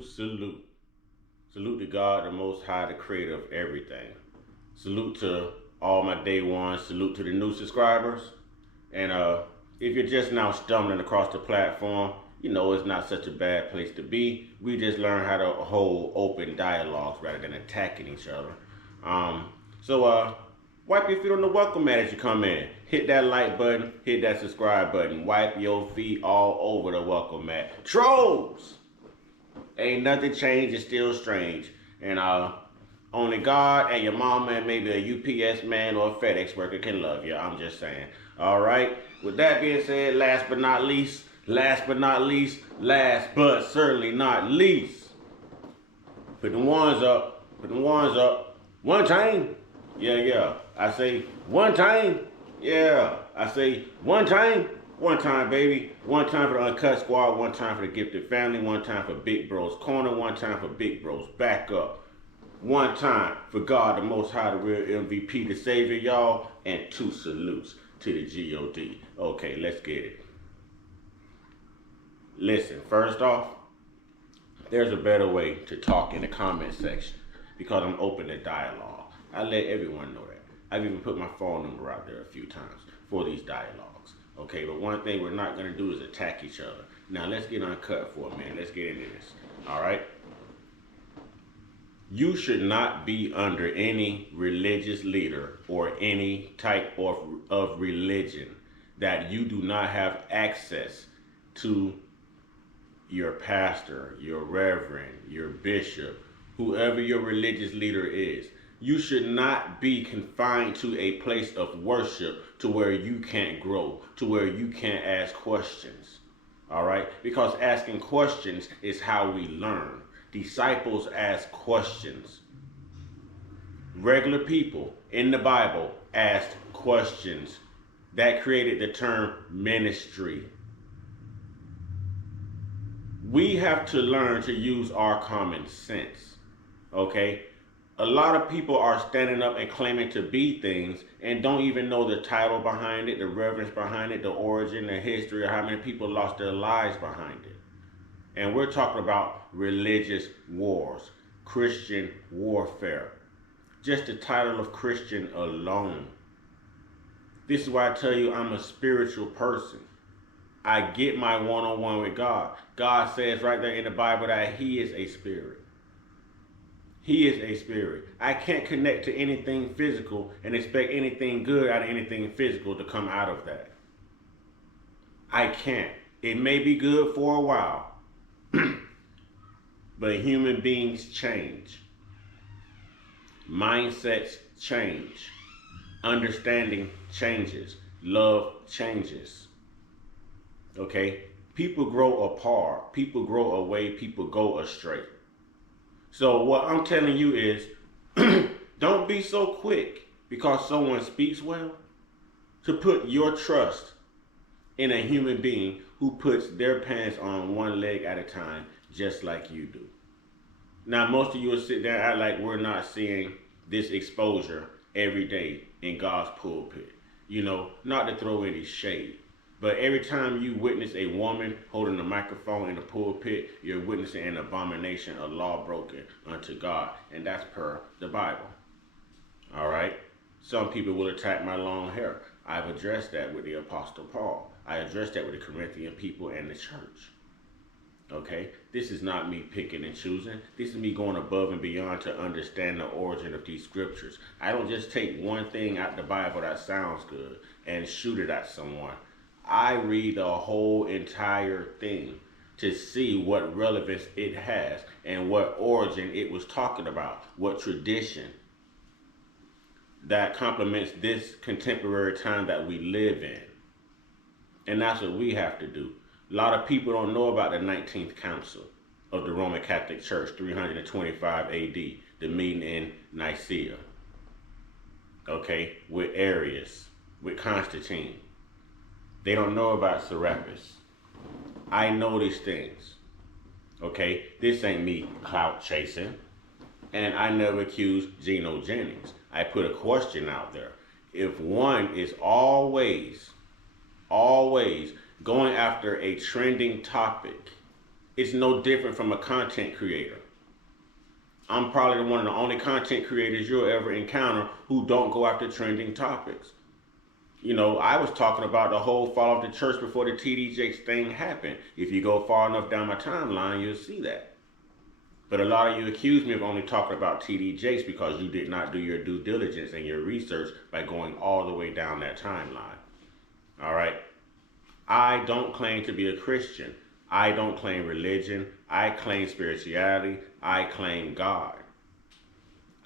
Salute, salute. Salute to God, the Most High, the creator of everything. Salute to all my day ones. Salute to the new subscribers. And if you're just now stumbling across the platform, you know it's not such a bad place to be. We just learn how to hold open dialogues rather than attacking each other. So wipe your feet on the welcome mat as you come in. Hit that like button, hit that subscribe button. Wipe your feet all over the welcome mat. Trolls! Ain't nothing changed, it's still strange. And only God and your mama and maybe a UPS man or a FedEx worker can love you. I'm just saying. Alright? With that being said, last but certainly not least. Put the ones up. One time. Yeah. I say one time. Yeah. I say one time. One time, baby. One time for the Uncut Squad. One time for the Gifted Family. One time for Big Bro's Corner. One time for Big Bro's Backup. One time for God, the Most High, the real MVP, the Savior, y'all. And 2 salutes to the G.O.D. Okay, let's get it. Listen, first off, there's a better way to talk in the comment section because I'm open to dialogue. I let everyone know that. I've even put my phone number out there a few times for these dialogues. Okay, but one thing we're not going to do is attack each other. Now, let's get uncut for a minute. Let's get into this. All right? You should not be under any religious leader or any type of religion that you do not have access to your pastor, your reverend, your bishop, whoever your religious leader is. You should not be confined to a place of worship to where you can't grow, to where you can't ask questions. All right? Because asking questions is how we learn. Disciples ask questions. Regular people in the Bible asked questions. That created the term ministry. We have to learn to use our common sense. Okay? A lot of people are standing up and claiming to be things and don't even know the title behind it, the reverence behind it, the origin, the history, or how many people lost their lives behind it. And we're talking about religious wars, Christian warfare. Just the title of Christian alone. This is why I tell you I'm a spiritual person. I get my one-on-one with God. God says right there in the Bible that He is a spirit. He is a spirit. I can't connect to anything physical and expect anything good out of anything physical to come out of that. I can't. It may be good for a while, but human beings change. Mindsets change. Understanding changes. Love changes. Okay? People grow apart. People grow away. People go astray. So what I'm telling you is, don't be so quick because someone speaks well to put your trust in a human being who puts their pants on one leg at a time, just like you do. Now, most of you will sit there and act like we're not seeing this exposure every day in God's pulpit. You know, not to throw any shade. But every time you witness a woman holding a microphone in the pulpit, you're witnessing an abomination, a law broken unto God. And that's per the Bible. All right? Some people will attack my long hair. I've addressed that with the Apostle Paul. I addressed that with the Corinthian people and the church. Okay? This is not me picking and choosing. This is me going above and beyond to understand the origin of these scriptures. I don't just take one thing out the Bible that sounds good and shoot it at someone. I read the whole entire thing to see what relevance it has and what origin it was talking about, what tradition that complements this contemporary time that we live in. And that's what we have to do. A lot of people don't know about the 19th Council of the Roman Catholic Church, 325 AD, the meeting in Nicaea. Okay, with Arius, with Constantine. They don't know about Serapis. I know these things. Okay? This ain't me clout chasing. And I never accused Geno Jennings. I put a question out there. If one is always going after a trending topic It's no different from a content creator. I'm probably one of the only content creators you'll ever encounter who don't go after trending topics. You know, I was talking about the whole fall of the church before the TD Jakes thing happened. If you go far enough down my timeline, you'll see that. But a lot of you accuse me of only talking about TD Jakes because you did not do your due diligence and your research by going all the way down that timeline. All right? I don't claim to be a Christian. I don't claim religion. I claim spirituality. I claim God.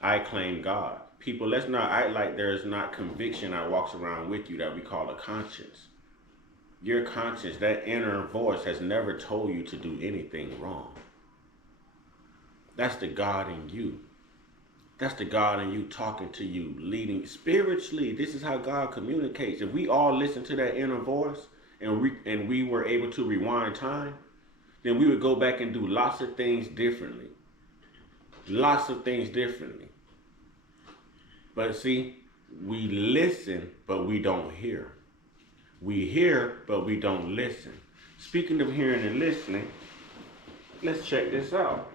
I claim God. People, let's not act like there is not conviction that walks around with you that we call a conscience. Your conscience, that inner voice, has never told you to do anything wrong. That's the God in you. That's the God in you talking to you, leading spiritually. This is how God communicates. If we all listen to that inner voice and we were able to rewind time, then we would go back and do lots of things differently. Lots of things differently. But see, we listen, but we don't hear. We hear, but we don't listen. Speaking of hearing and listening, let's check this out.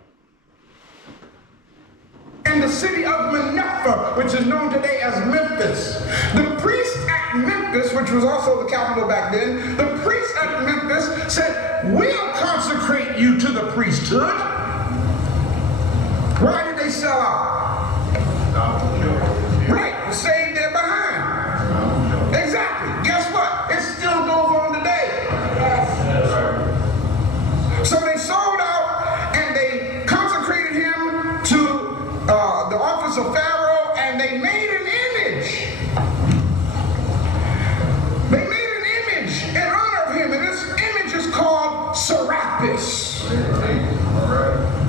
In the city of Manasseh, which is known today as Memphis. The priest at Memphis, which was also the capital back then, the priest at Memphis said, "We'll consecrate you to the priesthood." Why did they sell out? Right, stayed there behind. Exactly. Guess what? It still goes on today. So they sold out and they consecrated him to the office of Pharaoh, and they made an image. They made an image in honor of him, and this image is called Serapis.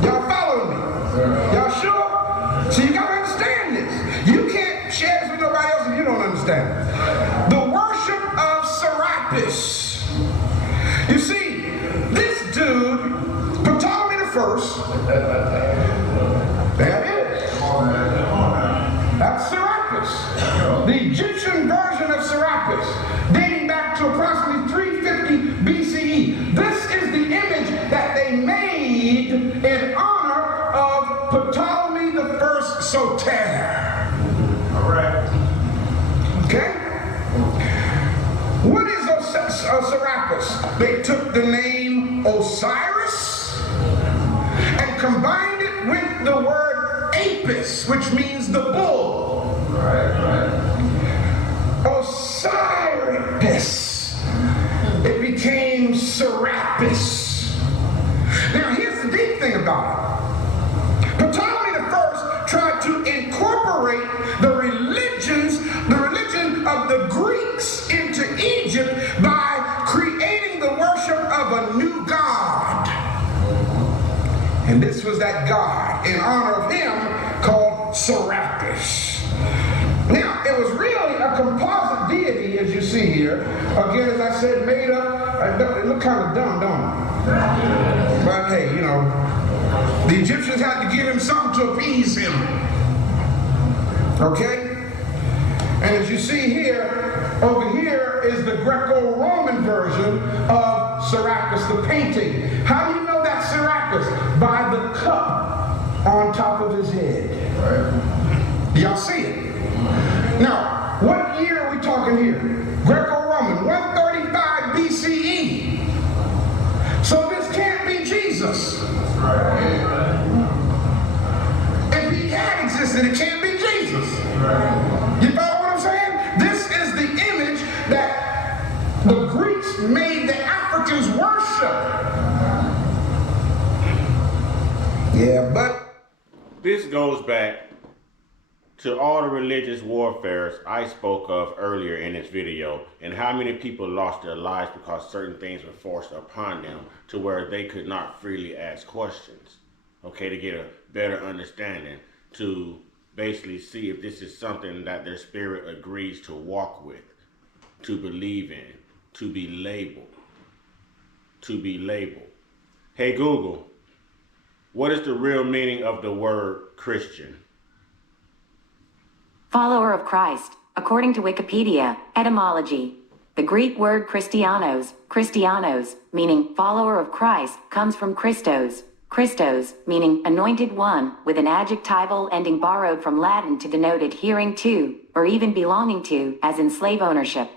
Y'all following me? Y'all sure? So you gotta understand this. You can't share this with nobody else if you don't understand it. The worship of Serapis. You see, this dude, Ptolemy the First, there it is. That's Serapis, the Egyptian version of Serapis, dating back to approximately 350 BCE. This is the image that they made in honor of Ptolemy the First Soter. All right. Okay? What is Serapis? They took the name Osiris and combined it with the word Apis, which means the bull. Right. Osiris. It became Serapis. Now here's the deep thing about it. Ptolemy the First tried to incorporate the religion of the Greeks into Egypt by creating the worship of a new god. And this was that god, in honor of him, called Serapis. Now, it was really a composite deity, as you see here. Again, as I said, made up. It looked kind of dumb, don't it? But hey, you know, the Egyptians had to give him something to appease him. Okay? And as you see here, over here is the Greco-Roman version of Serapis, the painting. How do you know that's Serapis? By the cup on top of his head. Right. Y'all see it? Now, what year are we talking here? Greco-Roman, 135 BCE. So this can't be Jesus. Right. If he had existed, it can't be Jesus. Right. You follow what I'm saying? This is the image that the Greeks made the Africans worship. Yeah, but this goes back to all the religious warfares I spoke of earlier in this video, and how many people lost their lives because certain things were forced upon them to where they could not freely ask questions, okay, to get a better understanding, to basically see if this is something that their spirit agrees to walk with, to believe in, to be labeled, Hey Google, what is the real meaning of the word Christian? Follower of Christ, according to Wikipedia. Etymology: The Greek word Christianos, meaning follower of Christ, comes from Christos, meaning anointed one, with an adjectival ending borrowed from Latin to denote adhering to, or even belonging to, as in slave ownership.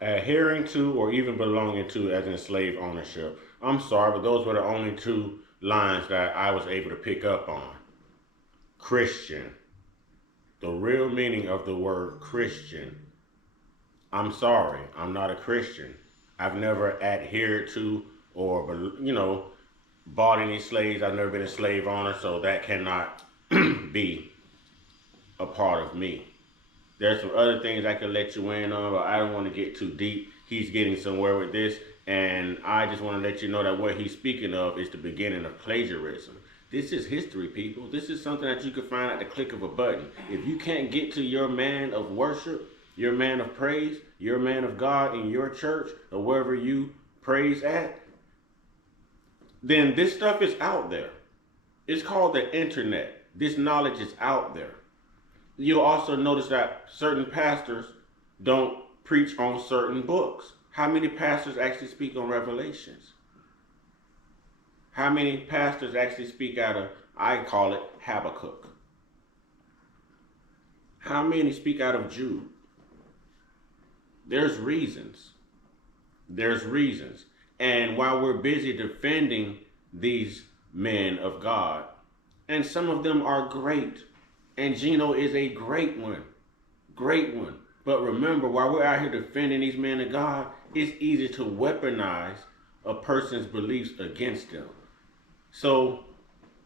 Adhering to or even belonging to as in slave ownership. I'm sorry, but those were the only two lines that I was able to pick up on. Christian. The real meaning of the word Christian. I'm sorry, I'm not a Christian. I've never adhered to or, bought any slaves. I've never been a slave owner, so that cannot be a part of me. There's some other things I could let you in on, but I don't want to get too deep. He's getting somewhere with this, and I just want to let you know that what he's speaking of is the beginning of plagiarism. This is history, people. This is something that you can find at the click of a button. If you can't get to your man of worship, your man of praise, your man of God in your church, or wherever you praise at, then this stuff is out there. It's called the internet. This knowledge is out there. You'll also notice that certain pastors don't preach on certain books. How many pastors actually speak on Revelations? How many pastors actually speak out of, I call it, Habakkuk? How many speak out of Jude? There's reasons. There's reasons. And while we're busy defending these men of God, and some of them are great, and Gino is a great one. But remember, while we're out here defending these men of God, it's easy to weaponize a person's beliefs against them. So,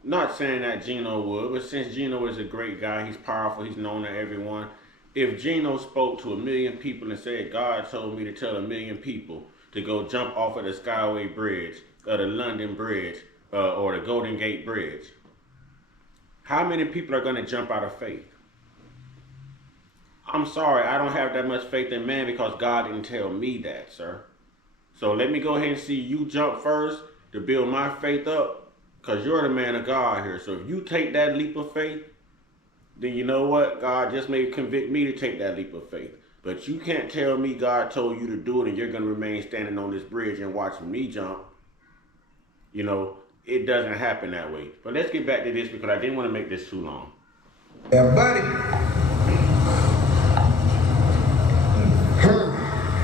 not saying that Gino would, but since Gino is a great guy, he's powerful, he's known to everyone. If Gino spoke to 1 million people and said, God told me to tell 1 million people to go jump off of the Skyway Bridge, or the London Bridge, or the Golden Gate Bridge, how many people are going to jump out of faith? I'm sorry, I don't have that much faith in man because God didn't tell me that, sir. So let me go ahead and see you jump first to build my faith up, because you're the man of God here. So if you take that leap of faith, then you know what? God just may convict me to take that leap of faith. But you can't tell me God told you to do it and you're going to remain standing on this bridge and watch me jump. It doesn't happen that way. But let's get back to this because I didn't want to make this too long. Yeah, buddy.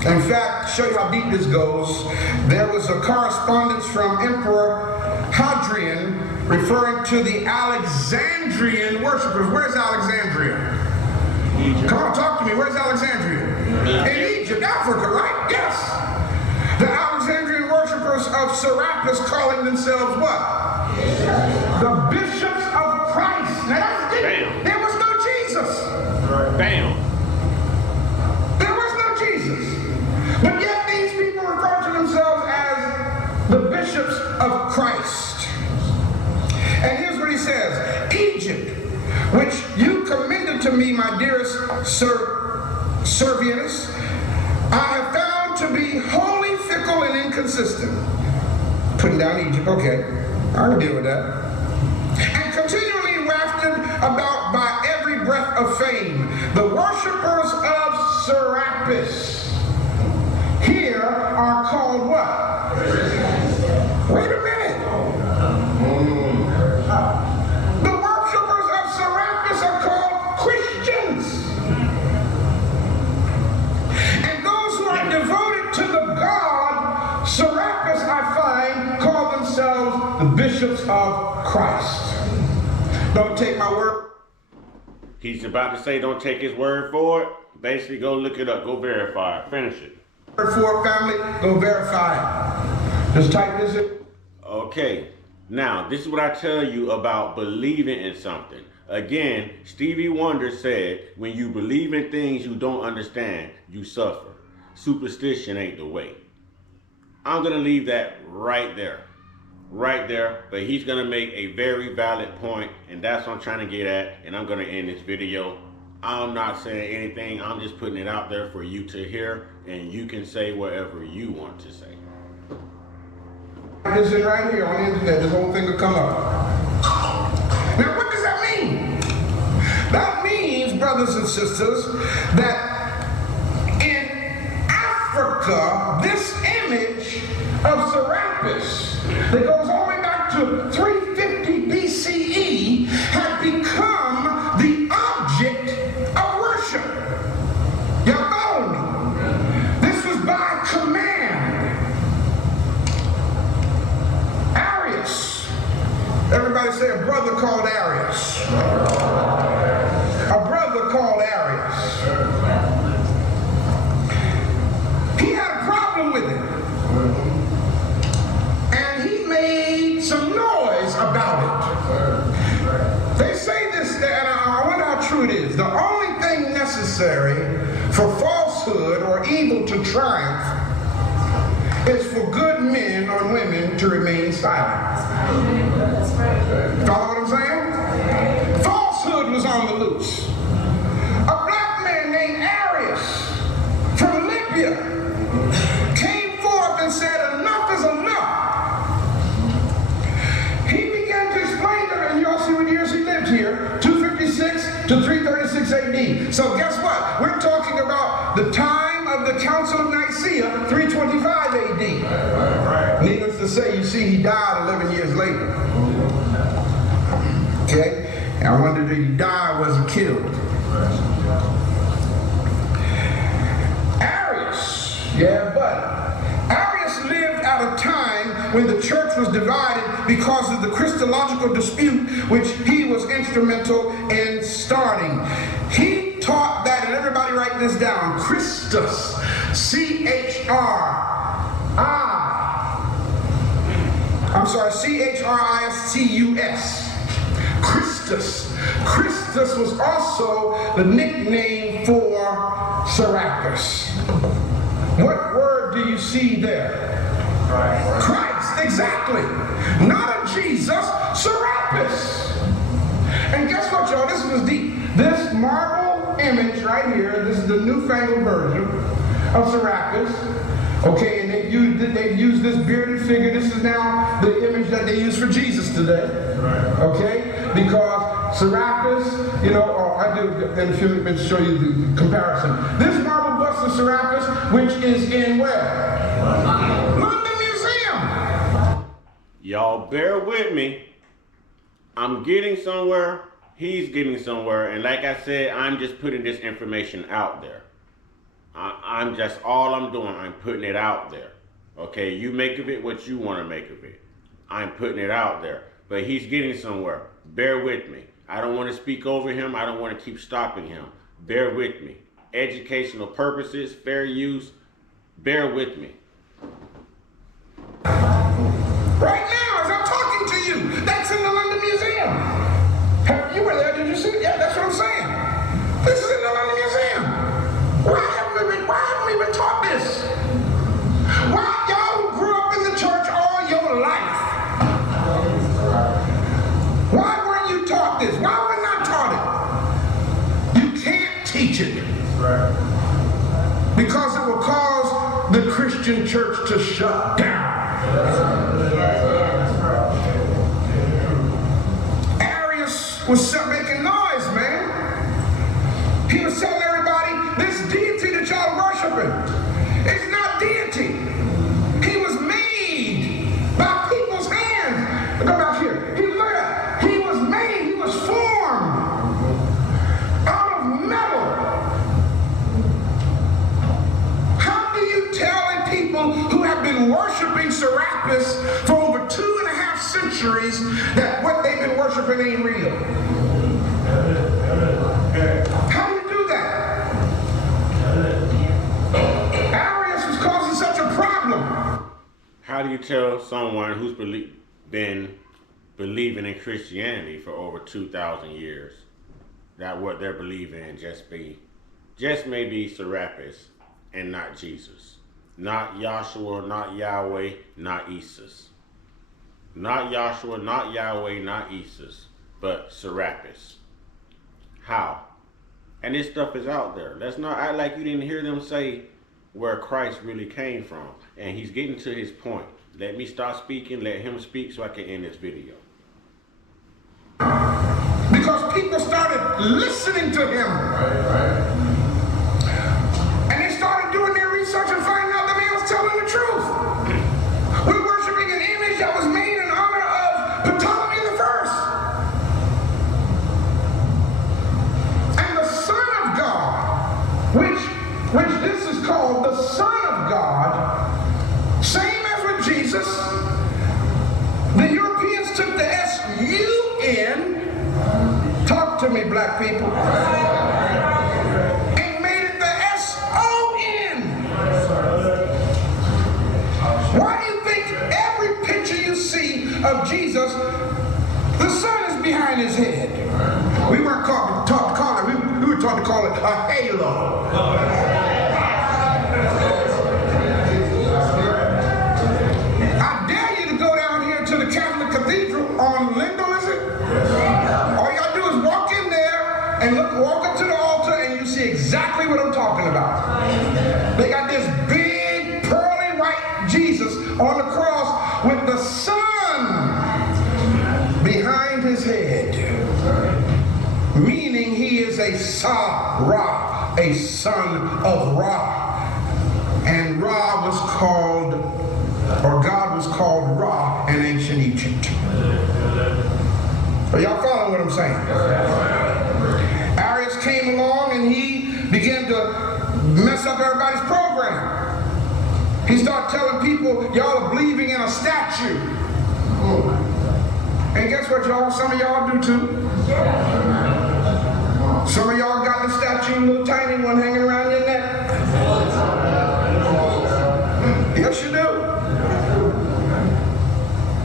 In fact, show you how deep this goes, there was a correspondence from Emperor Hadrian referring to the Alexandrian worshipers. Where's Alexandria? Egypt. Come on, talk to me. Where's Alexandria? In Egypt, Africa, right? Yes. The Alexandrian worshipers of Serapis calling themselves what? The bishops of Christ. Now that's the thing. There was no Jesus. Bam. There was no Jesus. But yet these people refer to themselves as the bishops of Christ. And here's what he says. Egypt, which you commended to me, my dearest Sir Servianus, I have found to be wholly fickle and inconsistent. Putting down Egypt, okay. I can deal with that. And continually wafted about by every breath of fame, the worshippers of Serapis here are called what? Wait a minute. The worshippers of Serapis are called Christians. And those who are devoted to the God Serapis, I find, call themselves the bishops of Christ. Don't take my word. He's about to say don't take his word for it. Basically, go look it up. Go verify it. Finish it. Word for it, family. Go verify it. Just type this in. Okay. Now, this is what I tell you about believing in something. Again, Stevie Wonder said, when you believe in things you don't understand, you suffer. Superstition ain't the way. I'm going to leave that right there. Right there. But he's going to make a very valid point, and that's what I'm trying to get at, and I'm going to end this video. I'm not saying anything. I'm just putting it out there for you to hear, and you can say whatever you want to say. This is right here on the internet. This whole thing will come up. Now, what does that mean? That means, brothers and sisters, that in America, this image of Serapis that goes all the way back to 350 BCE had become the object of worship. Y'all follow me? This was by command. Arius. Everybody say a brother called Arius. A brother called Arius. He had a problem with it. And he made some noise about it. They say this, and I wonder how true it is. The only thing necessary for falsehood or evil to triumph is for good men or women to remain silent. Follow what I'm saying? Falsehood was on the loose. A black man named Arius from Libya came forth and said, enough is enough. He began to explain to them, and you all see what years he lived here, 256 to 336 AD. So guess what? We're talking about the time of the Council of Nicaea, 325 AD. Needless to say, you see, he died 11 years later. Okay? And I wonder, did he die or was he killed? Arius, yeah, but Arius lived at a time when the church was divided because of the Christological dispute which he was instrumental in starting. He taught that, and everybody write this down, Christus, C-H-R-I-S-T-U-S. Christus. Christus was also the nickname for Serapis. What word do you see there? Christ, exactly. Not a Jesus, Serapis. And guess what, y'all? This was deep. This marble image right here, this is the newfangled version of Serapis. Okay, and they've used this bearded figure. This is now the image that they use for Jesus today. Okay, because Serapis, you know, I do in a few minutes show you the comparison. This marble bust of Serapis, which is in where? London Museum. Y'all bear with me. I'm getting somewhere. He's getting somewhere. And like I said, I'm just putting this information out there. All I'm doing, I'm putting it out there. Okay, you make of it what you want to make of it. I'm putting it out there. But he's getting somewhere. Bear with me. I don't want to speak over him. I don't want to keep stopping him. Bear with me. Educational purposes, fair use. Bear with me. Right now, as I'm talking to you, that's in the London Museum. You were there, did you see it? Yeah, that's what I'm saying. This is in the London Museum. Why haven't we been taught this? Why y'all who grew up in the church all your life? Why weren't you taught this? Why were we not taught it? You can't teach it. Because it will cause the Christian church to shut down. Arius was making noise, man. He was telling everybody, this deity that y'all worshiping is not deity. He was made by people's hands. Go back here. He was made, he was formed out of metal. How do you tell people who have been worshiping Serapis for over 2.5 centuries that what they've been worshiping ain't real? How do you do that? Arius was causing such a problem. How do you tell someone who's been believing in Christianity for over 2,000 years that what they're believing in just may be Serapis and not Jesus? Not Yahshua, not Yahweh, not Isis. Not Yahshua, not Yahweh, not Isis, but Serapis. How? And this stuff is out there. Let's not act like you didn't hear them say where Christ really came from. And he's getting to his point. Let me stop speaking, let him speak so I can end this video. Because people started listening to him. And they started doing their research and finding out the man Ptolemy the first. And the Son of God, which this is called the Son of God, same as with Jesus, the Europeans took the S-U-N, talk to me black people, and made it the S-O-N. Why do you think every picture you see of Jesus, the sun is behind his head? We weren't taught to call it, we were taught to call it a halo. I dare you to go down here to the Catholic Cathedral on Lindell, is it? All you gotta do is walk in there and walk up to the altar and you see exactly what I'm talking about. They got this big pearly white Jesus on the cross with the sun behind his head, meaning he is a Sa-Ra, a son of Ra. And Ra was called, or God was called Ra in ancient Egypt. Are y'all following what I'm saying? Arius came along and he began to mess up everybody's program. He started telling people, y'all are believing in a statue. And guess what, y'all? Some of y'all do too. Some of y'all got the statue, little tiny one hanging around your neck. Yes, you do.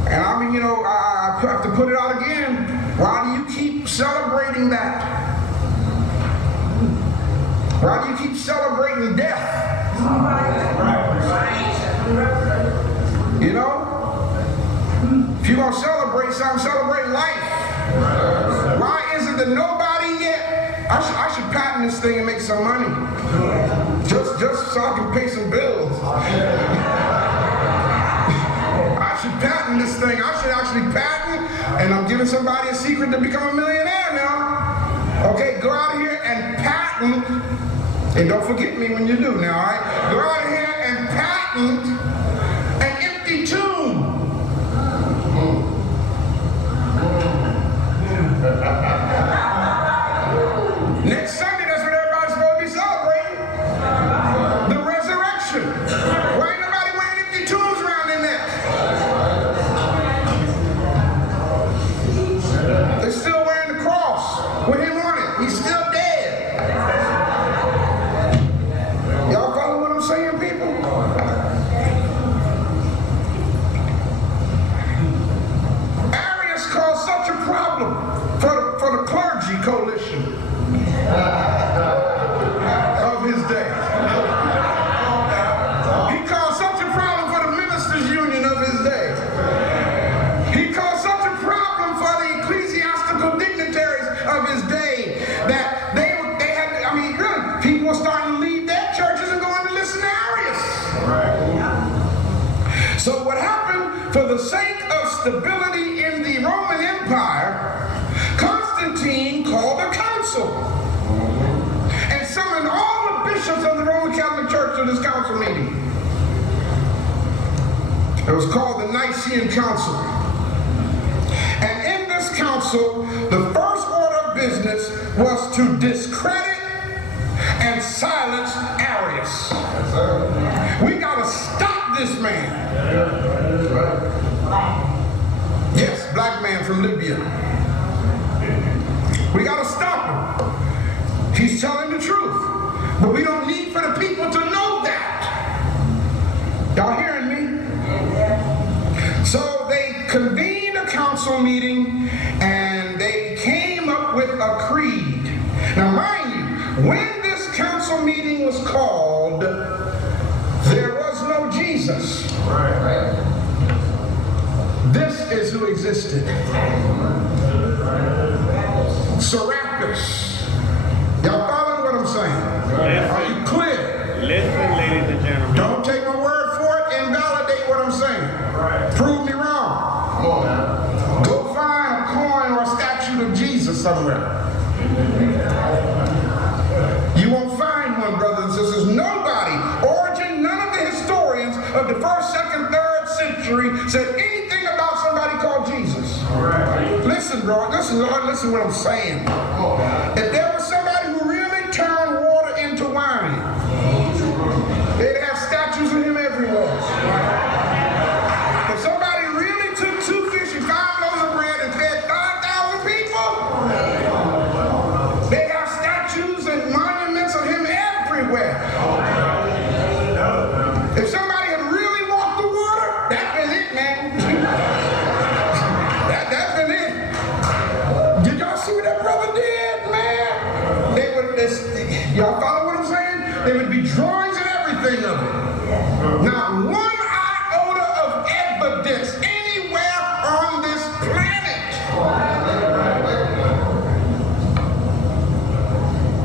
And I mean, I have to put it out again. Why do you keep celebrating that? Why do you keep celebrating death? You know? If you're going to celebrate something, celebrate life. Why is it that nobody yet? I should patent this thing and make some money. Just so I can pay some bills. I should patent this thing. I should actually patent, and I'm giving somebody a secret to become a millionaire now. Okay, go out here and patent, and don't forget me when you do now, all right? Go out here and patent an empty tomb. Next Sunday, that's what everybody's supposed to be celebrating. The resurrection. Why ain't nobody wearing empty tombs around in there? They're still wearing the cross with him on it. He's still dead. Y'all follow what I'm saying, people? Arius caused such a problem for the clergy coalition of his day. He caused such a problem for the ministers' union of his day. He caused such a problem for the ecclesiastical dignitaries of his day that they had, I mean, really, people were starting to leave their churches and going to listen to Arius. So what happened, for the sake of stability in the Roman Empire, Constantine called a council and summoned all the bishops of the Roman Catholic Church to this council meeting. It was called the Nicene Council. And in this council, the first order of business was to discredit and silence Arius. We gotta stop this man. Yes, black man from Libya. We gotta stop him. He's telling the truth. But we don't need for the people to know that. Y'all hearing me? So they convened a council meeting and they came up with a creed. Now mind you, when this council meeting was called, there was no Jesus. This is who existed. Serapis. Y'all following what I'm saying? Are you clear? Listen, ladies and gentlemen. Don't take my word for it. Invalidate what I'm saying. Prove me wrong. Go find a coin or a statue of Jesus somewhere. You won't find one, brothers and sisters. Nobody, Origin, none of the historians of the 1st, 2nd, 3rd century said anything about somebody called Jesus. listen, bro. Listen, Lord, listen what I'm saying. If there was somebody who really turned water into wine, they'd have statues of him everywhere. If somebody really took 2 fish and 5 loaves of bread and fed 5,000 people, they'd have statues and monuments of him everywhere. If somebody had really walked the water, that's been it, man. That's been it. Did y'all see what that brother did, man? Y'all follow what I'm saying? There would be drawings and everything of it. Not one iota of evidence anywhere on this planet.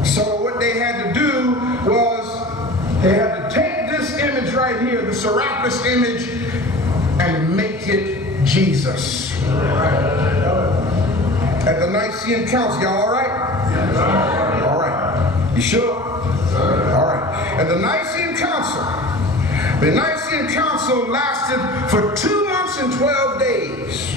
So what they had to do was they had to take this image right here, the Serapis image, and make it Jesus. At the Nicene Council, y'all all right? All right. You sure? All right. At the Nicene Council lasted for 2 months and 12 days.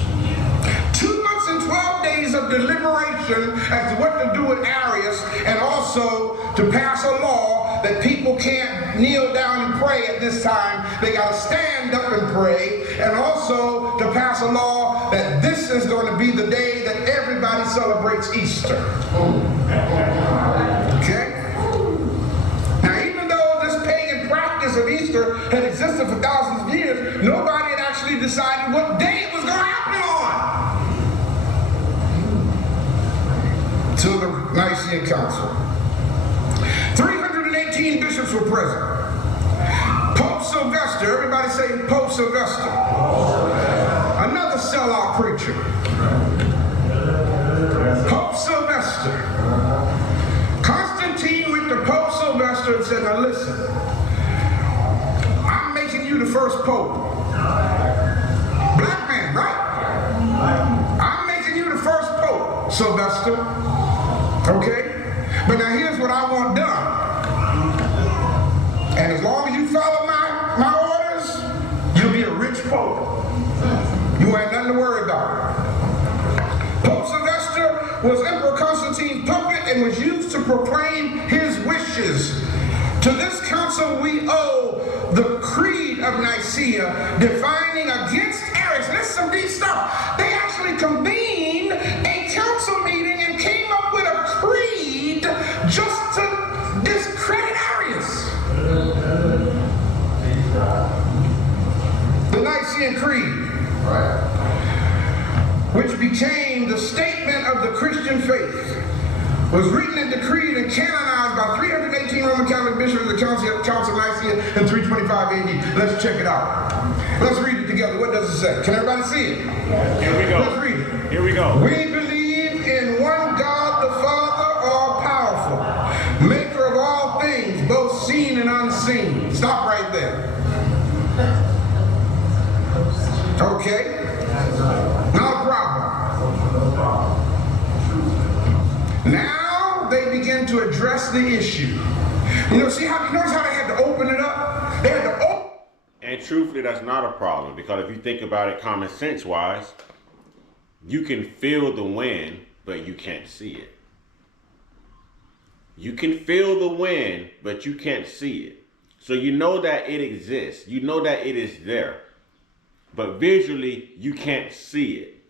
2 months and 12 days of deliberation as to what to do with Arius, and also to pass a law that people can't kneel down and pray at this time. They got to stand up and pray, and also to pass a law that this is going to be the day that everybody celebrates Easter. Okay? Now, even though this pagan practice of Easter had existed for thousands of years, nobody had actually decided what day it was going to happen on. To the Nicene Council. 318 bishops were present. Pope Sylvester, everybody say Pope Sylvester. Another sellout preacher. Pope Sylvester. Constantine went to Pope Sylvester and said, now listen, I'm making you the first pope. Black man, right? I'm making you the first pope, Sylvester. Okay? But now here's what I want done. And as long as you follow my orders, you'll be a rich pope. You ain't nothing to worry about. Pope Sylvester was Emperor Constantine's puppet and was used to proclaim his wishes. To this council we owe the Creed of Nicaea, defining against Arius. This is some deep stuff. They actually convened a council meeting and came up with a creed just to discredit Arius. The Nicene Creed, which became the statement of the Christian faith, was written and decreed and canonized by 318 Roman Catholic bishops of the Council of Nicaea in 325 AD. Let's check it out. Let's read it together. What does it say? Can everybody see it? Here we go. Let's read it. Here we go. We believe in one God the Father, all-powerful, maker of all things, both seen and unseen. Stop right there. Okay? Not a problem. Now they begin to address the issue. You notice how they had to open it up? They had to open. And truthfully, that's not a problem, because if you think about it common sense wise, you can feel the wind, but you can't see it. You can feel the wind, but you can't see it. So you know that it exists. You know that it is there. But visually, you can't see it.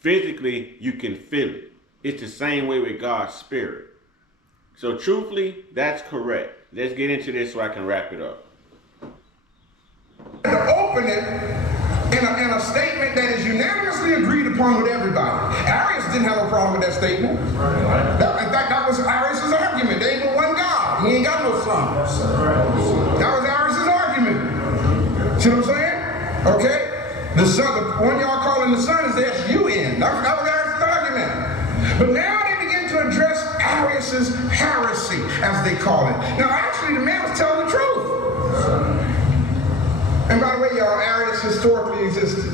Physically, you can feel it. It's the same way with God's Spirit. So truthfully, that's correct. Let's get into this so I can wrap it up. To open it in a statement that is unanimously agreed upon with everybody. Arius didn't have a problem with that statement. In fact, that was Arius' argument. There ain't but one God. He ain't got no sons. That was Arius' argument. See what I'm saying? Okay? The son, the one y'all calling the son is the S-U-N. That was Arius' argument. But now they begin to address Arius' heresy, as they call it. Now, actually, the man was telling the truth. And by the way, y'all, Arius historically existed.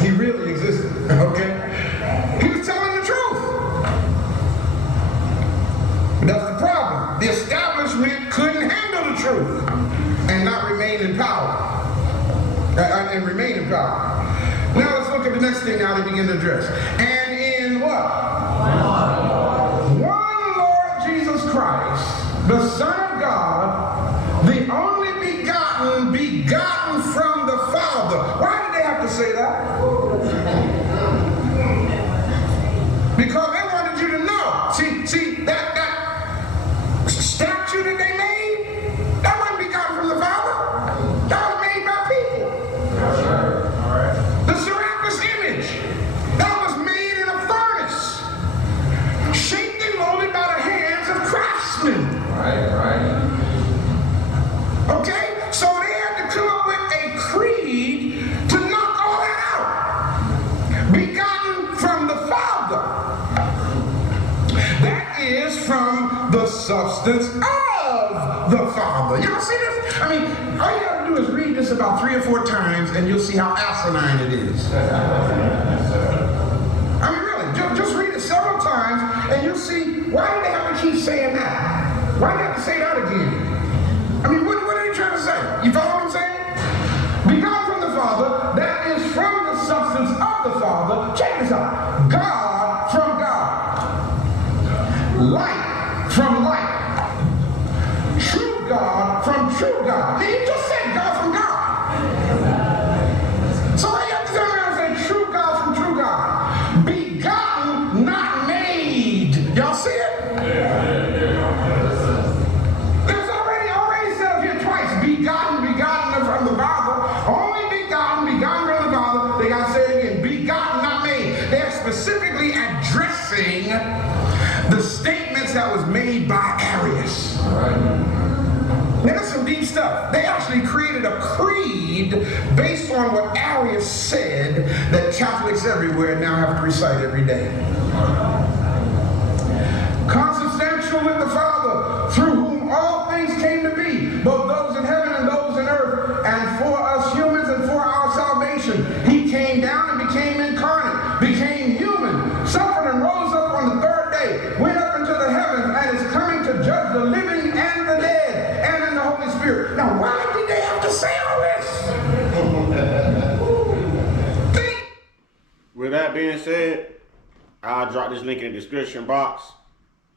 He really existed, okay? He was telling the truth. But that's the problem. The establishment couldn't handle the truth and not remain in power. And remain in power. Now let's look at the next thing now they begin to address. And what? One Lord Jesus Christ, the Son of God, the only begotten from the Father. Why did they have to say that? Because they wanted you to know. See, that statue that they made, that wasn't begotten from the Father. That was made by people. Yes, sir. All right. The Serapis image, that was made in a furnace, shaped and molded by the hands of craftsmen. Right. Okay? So they had to come up with a creed to knock all that out. Begotten from the Father. That is from the substance of the Father. Y'all see this? I mean, all you have to do is read this about 3 or 4 times and you'll see how asinine it is. I mean, really, just read it several times and you'll see, why do they have to keep saying that? Why do they have to say that again? I mean, what are they trying to say? You follow what I'm saying? Begotten from the Father, that is from the substance of the Father. Check this out. God from God. Light from light. True God from true God. He just said God from God. So why you have to turn around and say true God from true God? Begotten, not made. Y'all see it? There's already said here twice. Begotten from the Father. Only begotten from the Father. They got to say it again. Begotten, not made. They're specifically addressing the statements that was made by Arius. Now that's some deep stuff. They actually created a creed based on what Arius said that Catholics everywhere now have to recite every day. Consubstantial with the Father, through whom all things came to be, both those in heaven and those in earth, and for us humans and for our salvation. He came down and became incarnate, became human, suffered and rose up on the 3rd day, went up into the heavens, and is coming to judge the living and the dead, and in the Holy Spirit. Now, why did they have to say all this? With that being said, I'll drop this link in the description box.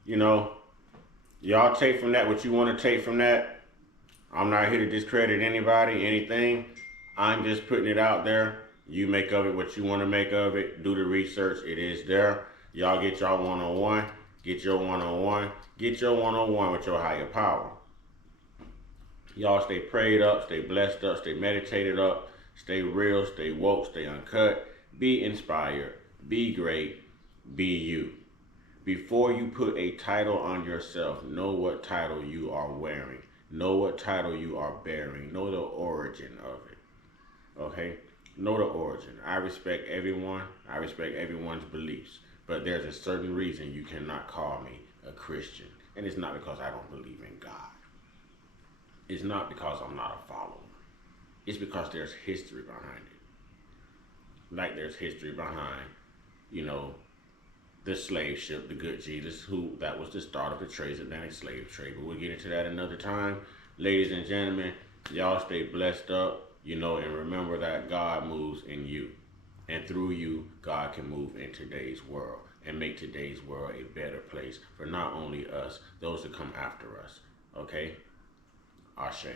You know, y'all take from that what you want to take from that. I'm not here to discredit anybody, anything. I'm just putting it out there. You make of it what you want to make of it. Do the research. It is there. Y'all get y'all one-on-one. Get your one-on-one. Get your one-on-one with your higher power. Y'all stay prayed up, stay blessed up, stay meditated up, stay real, stay woke, stay uncut. Be inspired. Be great. Be you. Before you put a title on yourself, know what title you are wearing. Know what title you are bearing. Know the origin of it. Okay? Know the origin. I respect everyone. I respect everyone's beliefs. But there's a certain reason you cannot call me a Christian. And it's not because I don't believe in God. It's not because I'm not a follower. It's because there's history behind it. Like there's history behind, you know, the slave ship, the good Jesus, that was the start of the transatlantic slave trade. But we'll get into that another time. Ladies and gentlemen, y'all stay blessed up, you know, and remember that God moves in you. And through you, God can move in today's world and make today's world a better place for not only us, those that come after us. Okay? Ashe.